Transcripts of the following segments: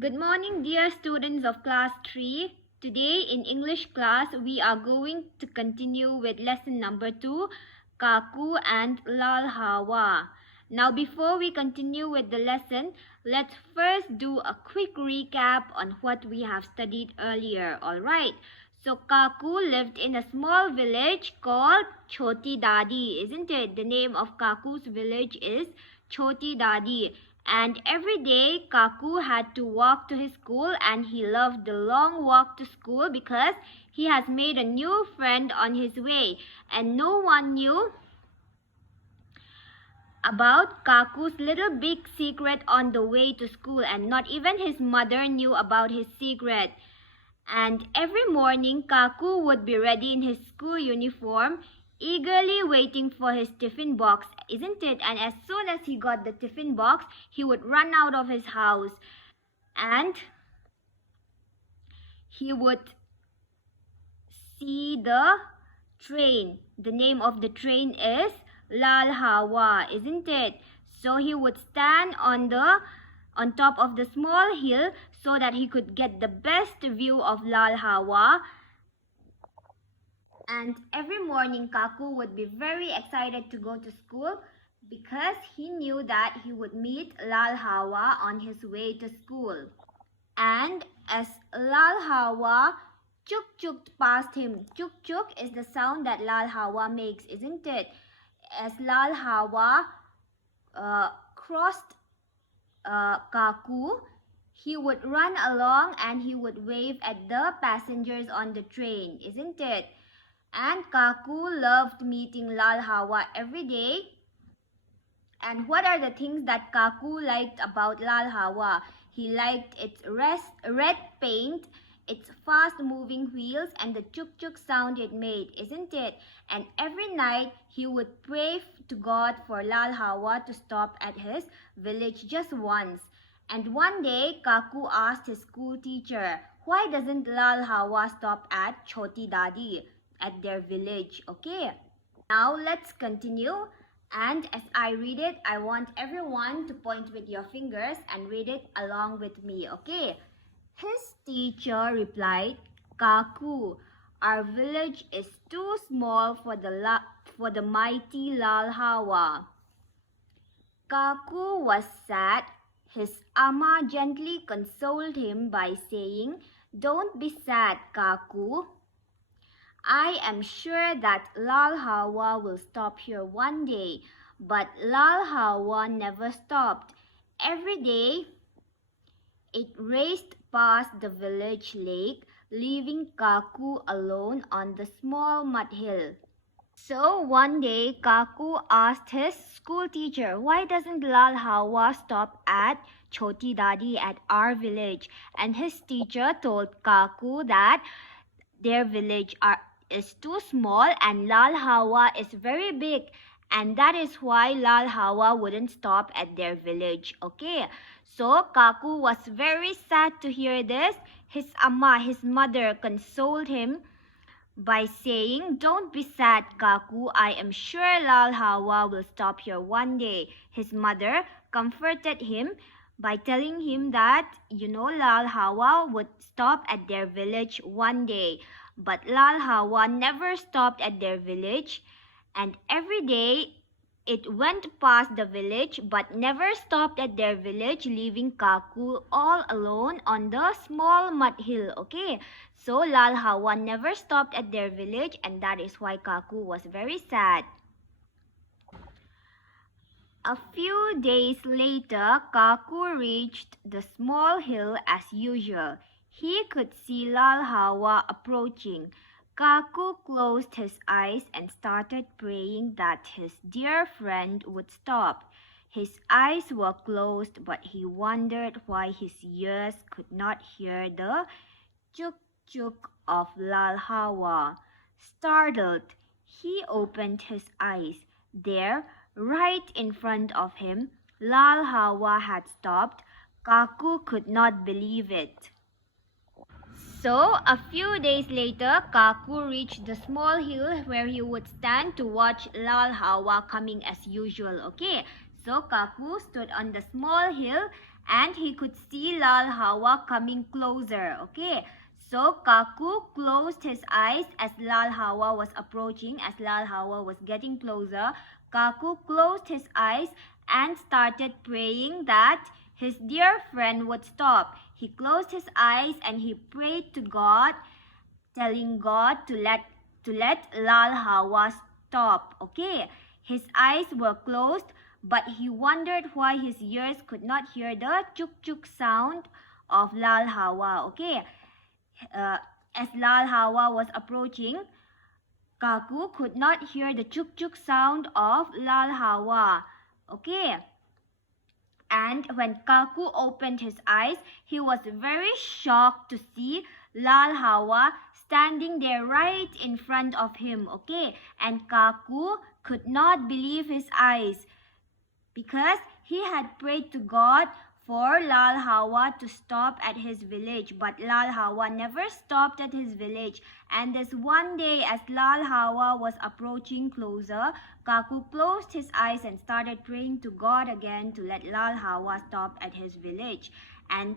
Good morning, dear students of Class 3. Today in English class, we are going to continue with lesson number 2, Kaku and Lal Hawa. Now, before we continue with the lesson, let's first do a quick recap on what we have studied earlier. Alright, so Kaku lived in a small village called Choti Dadi, isn't it? The name of Kaku's village is Choti Dadi. And every day Kaku had to walk to his school, and he loved the long walk to school because he has made a new friend on his way, and no one knew about Kaku's little big secret on the way to school, and not even his mother knew about his secret. And every morning Kaku would be ready in his school uniform, eagerly waiting for his tiffin box, isn't it? And as soon as he got the tiffin box, he would run out of his house and he would see the train. The name of the train is Lal Hawa, isn't it? So he would stand on top of the small hill so that he could get the best view of Lal Hawa. And every morning Kaku would be very excited to go to school because he knew that he would meet Lal Hawa on his way to school. And as Lal Hawa chuk-chuked past him, chuk-chuk is the sound that Lal Hawa makes, isn't it? As Lal Hawa crossed Kaku, he would run along and he would wave at the passengers on the train, isn't it? And Kaku loved meeting Lal Hawa every day. And what are the things that Kaku liked about Lal Hawa? He liked its red paint, its fast-moving wheels, and the chuk-chuk sound it made, isn't it? And every night he would pray to God for Lal Hawa to stop at his village just once. And one day Kaku asked his school teacher, why doesn't Lal Hawa stop at Choti Dadi, at their village? Okay, now let's continue. And as I read it, I want everyone to point with your fingers and read it along with me, okay? His teacher replied, Kaku, our village is too small for the mighty Lal Hawa. Kaku was sad. His Amma gently consoled him by saying, don't be sad, Kaku. I am sure that Lal Hawa will stop here one day. But Lal Hawa never stopped. Every day it raced past the village lake, leaving Kaku alone on the small mud hill. So one day Kaku asked his school teacher, why doesn't Lal Hawa stop at Choti Dadi, at our village? And his teacher told Kaku that their village is too small and Lal Hawa is very big, and that is why Lal Hawa wouldn't stop at their village. Okay, so Kaku was very sad to hear this. His Amma, his mother, consoled him by saying, don't be sad, Kaku. I am sure Lal Hawa will stop here one day. His mother comforted him by telling him that, Lal Hawa would stop at their village one day. But Lal Hawa never stopped at their village, and every day it went past the village but never stopped at their village, leaving Kaku all alone on the small mud hill. Okay, so Lal Hawa never stopped at their village, and that is why Kaku was very sad. A few days later, Kaku reached the small hill as usual. He could see Lal Hawa approaching. Kaku closed his eyes and started praying that his dear friend would stop. His eyes were closed, but he wondered why his ears could not hear the chuk-chuk of Lal Hawa. Startled, he opened his eyes. There, right in front of him, Lal Hawa had stopped. Kaku could not believe it. So, a few days later, Kaku reached the small hill where he would stand to watch Lal Hawa coming as usual. Okay, so Kaku stood on the small hill and he could see Lal Hawa coming closer. Okay, so Kaku closed his eyes as Lal Hawa was approaching, as Lal Hawa was getting closer. Kaku closed his eyes and started praying that his dear friend would stop. He closed his eyes and he prayed to God, telling God to let Lal Hawa stop. Okay, his eyes were closed, but he wondered why his ears could not hear the chuk chuk sound of Lal Hawa. Okay, as Lal Hawa was approaching, Kaku could not hear the chuk chuk sound of Lal Hawa. Okay. And when Kaku opened his eyes, he was very shocked to see Lal Hawa standing there right in front of him. Okay. And Kaku could not believe his eyes because he had prayed to God for Lal Hawa to stop at his village, but Lal Hawa never stopped at his village. And this one day, as Lal Hawa was approaching closer, Kaku closed his eyes and started praying to God again to let Lal Hawa stop at his village. And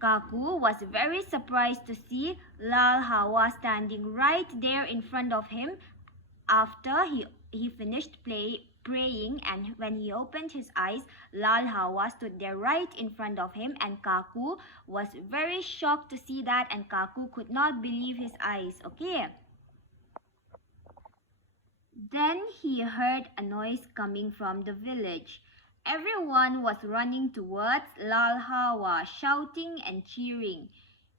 Kaku was very surprised to see Lal Hawa standing right there in front of him after he finished praying, and when he opened his eyes, Lal Hawa stood there right in front of him, and Kaku was very shocked to see that, and Kaku could not believe his eyes. Okay. Then he heard a noise coming from the village. Everyone was running towards Lal Hawa, shouting and cheering.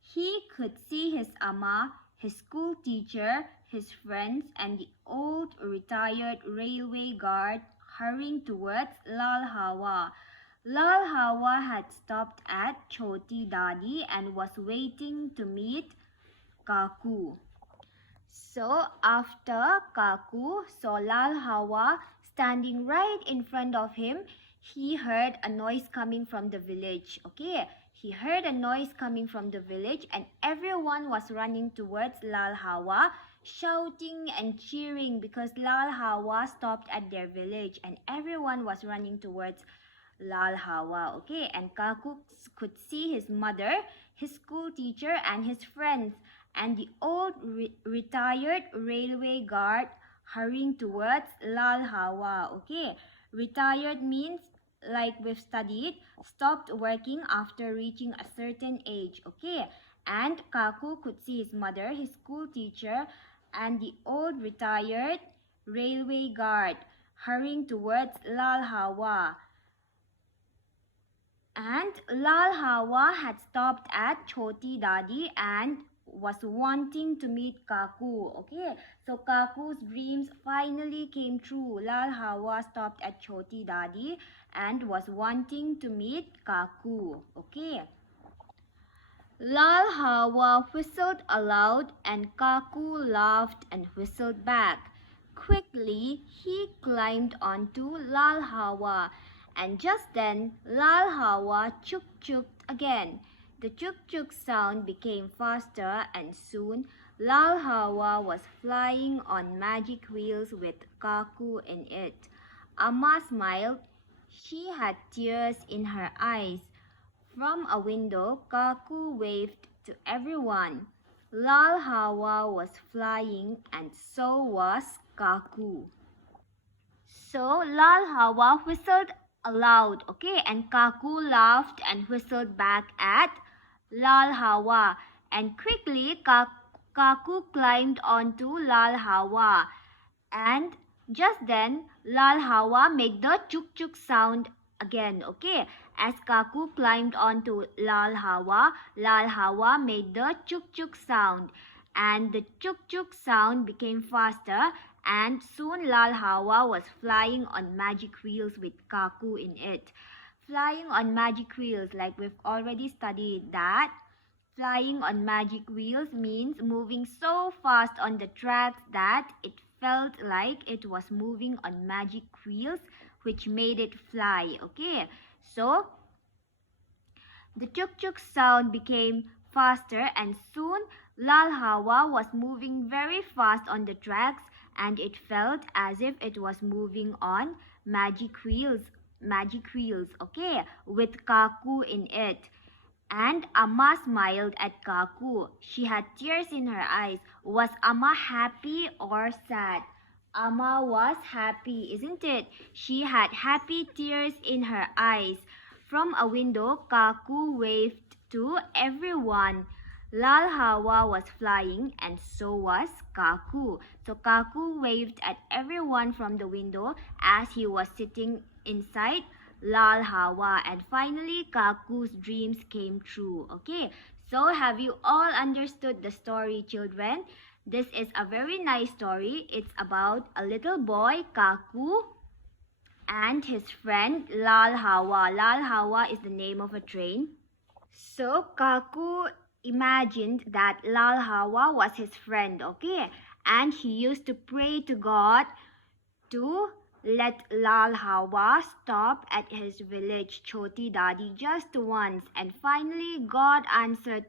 He could see his Amma, his school teacher, his friends, and the old retired railway guard hurrying towards Lal Hawa. Lal Hawa had stopped at Choti Dadi and was waiting to meet Kaku. So after Kaku saw Lal Hawa standing right in front of him, he heard a noise coming from the village. Okay, he heard a noise coming from the village, and everyone was running towards Lal Hawa, shouting and cheering because Lal Hawa stopped at their village, and everyone was running towards Lal Hawa. Okay, and Kaku could see his mother, his school teacher, and his friends, and the old retired railway guard hurrying towards Lal Hawa. Okay, retired means, like we've studied, stopped working after reaching a certain age. Okay, and Kaku could see his mother, his school teacher, and the old retired railway guard hurrying towards Lal Hawa. And Lal Hawa had stopped at Choti Dadi and was wanting to meet Kaku. Okay, so Kaku's dreams finally came true. Lal Hawa stopped at Choti Dadi and was wanting to meet Kaku. Okay. Lal Hawa whistled aloud and Kaku laughed and whistled back. Quickly, he climbed onto Lal Hawa, and just then Lal Hawa chuk-chuked again. The chuk-chuk sound became faster, and soon Lal Hawa was flying on magic wheels with Kaku in it. Amma smiled. She had tears in her eyes. From a window, Kaku waved to everyone. Lal Hawa was flying, and so was Kaku. So Lal Hawa whistled aloud, okay, and Kaku laughed and whistled back at Lal Hawa, and quickly Kaku climbed onto Lal Hawa, and just then Lal Hawa made the chuk chuk sound again. Okay, as Kaku climbed onto Lal Hawa made the chuk chuk sound, and the chuk chuk sound became faster, and soon Lal Hawa was flying on magic wheels with Kaku in it. Flying on magic wheels, like we've already studied that. Flying on magic wheels means moving so fast on the tracks that it felt like it was moving on magic wheels, which made it fly. Okay, so the chuk chuk sound became faster, and soon Lal Hawa was moving very fast on the tracks, and it felt as if it was moving on magic wheels. magic wheels, okay, with Kaku in it. And Amma smiled at Kaku. She had tears in her eyes. Was Amma happy or sad? Amma was happy, isn't it? She had happy tears in her eyes. From a window, Kaku waved to everyone. Lal Hawa was flying and so was Kaku. So Kaku waved at everyone from the window as he was sitting inside Lal Hawa, and finally Kaku's dreams came true. Okay, so have you all understood the story, children? This is a very nice story. It's about a little boy, Kaku, and his friend Lal Hawa. Lal Hawa is the name of a train. So Kaku imagined that Lal Hawa was his friend, okay, and he used to pray to God to let Lal Hawa stop at his village Choti Dadi just once, and finally God answered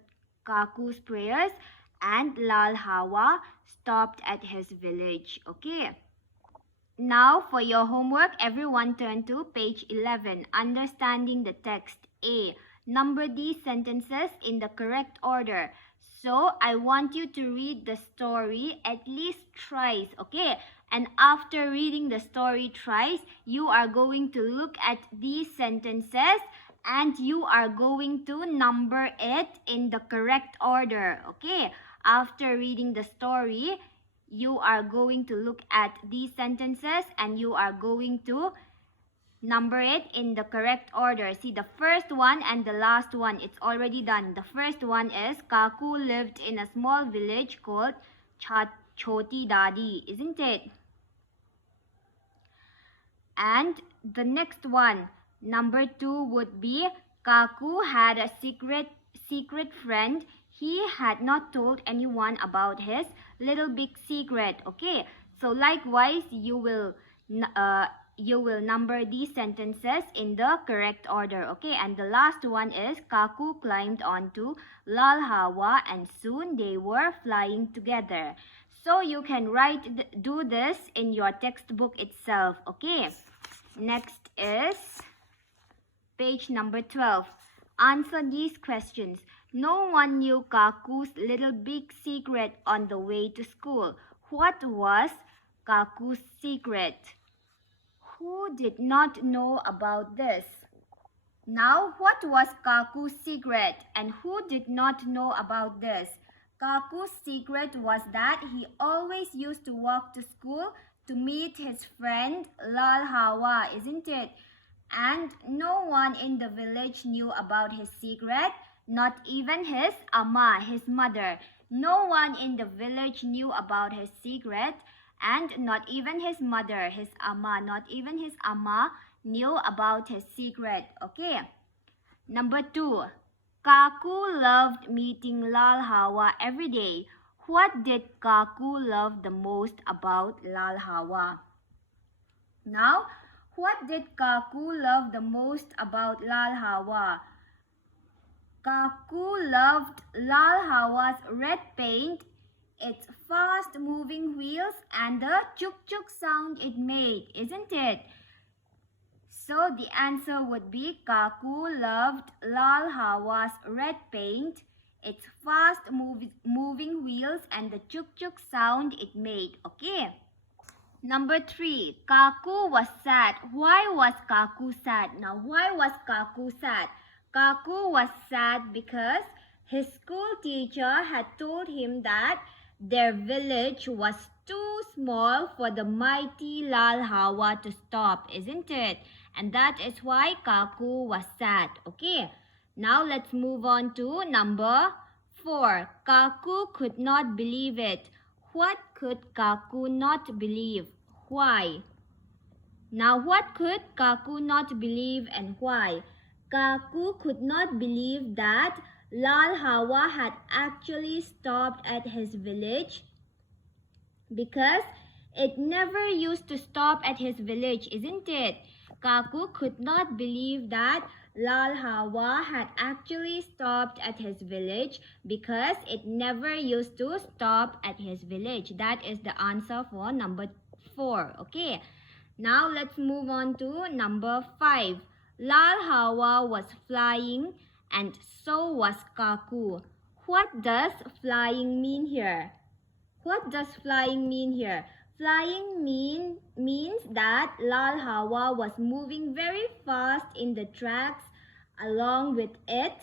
Kaku's prayers and Lal Hawa stopped at his village. Okay. Now for your homework, everyone turn to page 11, understanding the text. A. Number these sentences in the correct order. So I want you to read the story at least thrice, okay? And after reading the story thrice, you are going to look at these sentences and you are going to number it in the correct order, okay? After reading the story, you are going to look at these sentences and you are going to number it in the correct order. See, the first one and the last one, it's already done. The first one is Kaku lived in a small village called Choti Dadi, isn't it? And the next one, number 2 would be Kaku had a secret friend. He had not told anyone about his little big secret. Okay, so likewise you will number these sentences in the correct order. Okay, and the last one is Kaku climbed onto Lal Hawa and soon they were flying together. So you can do this in your textbook itself. Okay, next is page number 12. Answer these questions. No one knew Kaku's little big secret on the way to school. What was Kaku's secret? Who did not know about this? Now, what was Kaku's secret and who did not know about this? Kaku's secret was that he always used to walk to school to meet his friend Lal Hawa, isn't it? And no one in the village knew about his secret, not even his Amma, his mother. No one in the village knew about his secret, and not even his mother, his Amma, not even his Amma knew about his secret. Okay. Number 2. Kaku loved meeting Lal Hawa every day. What did Kaku love the most about Lal Hawa? Now, what did Kaku love the most about Lal Hawa? Kaku loved Lal Hawa's red paint, its fast-moving wheels, and the chuk-chuk sound it made, isn't it? So the answer would be Kaku loved Lal Hawa's red paint, its fast-moving wheels, and the chuk-chuk sound it made. Okay. Number 3. Kaku was sad. Why was Kaku sad? Now, why was Kaku sad? Kaku was sad because his school teacher had told him that their village was too small for the mighty Lal Hawa to stop, isn't it? And that is why Kaku was sad. Okay, now let's move on to number 4. Kaku could not believe it. What could Kaku not believe? Why? Now, what could Kaku not believe and why? Kaku could not believe that Lal Hawa had actually stopped at his village because it never used to stop at his village, isn't it? Kaku could not believe that Lal Hawa had actually stopped at his village because it never used to stop at his village. That is the answer for number 4. Okay. Now let's move on to number 5. Lal Hawa was flying and so was Kaku. What does flying mean here? What does flying mean here? Flying means that Lal Hawa was moving very fast in the tracks. Along with it,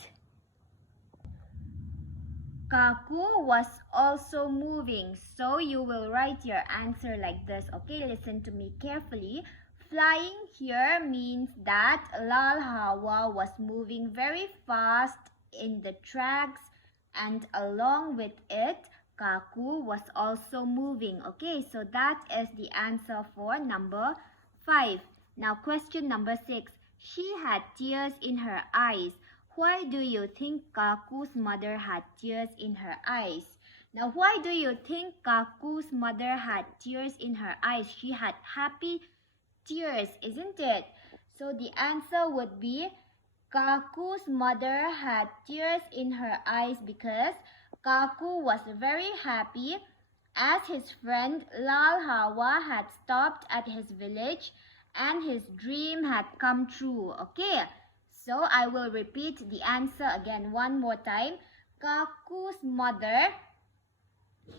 Kaku was also moving. So you will write your answer like this. Okay, listen to me carefully. Flying here means that Lal Hawa was moving very fast in the tracks, and along with it, Kaku was also moving. Okay, so that is the answer for number 5. Now question number 6. She had tears in her eyes. Why do you think Kaku's mother had tears in her eyes? Now, why do you think Kaku's mother had tears in her eyes? She had happy tears, isn't it? So the answer would be Kaku's mother had tears in her eyes because Kaku was very happy as his friend Lal Hawa had stopped at his village and his dream had come true. Okay, so I will repeat the answer again one more time. Kaku's mother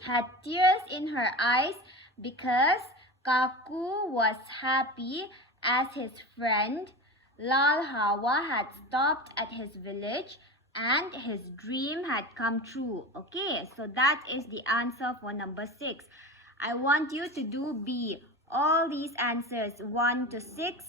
had tears in her eyes because Kaku was happy as his friend Lal Hawa had stopped at his village and his dream had come true. Okay, so that is the answer for number 6. I want you to do B. All these answers 1 to 6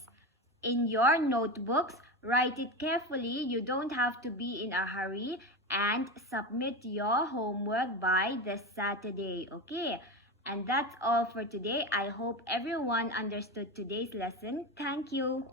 in your notebooks. Write it carefully. You don't have to be in a hurry, and submit your homework by this Saturday. Okay, and that's all for today. I hope everyone understood today's lesson. Thank you.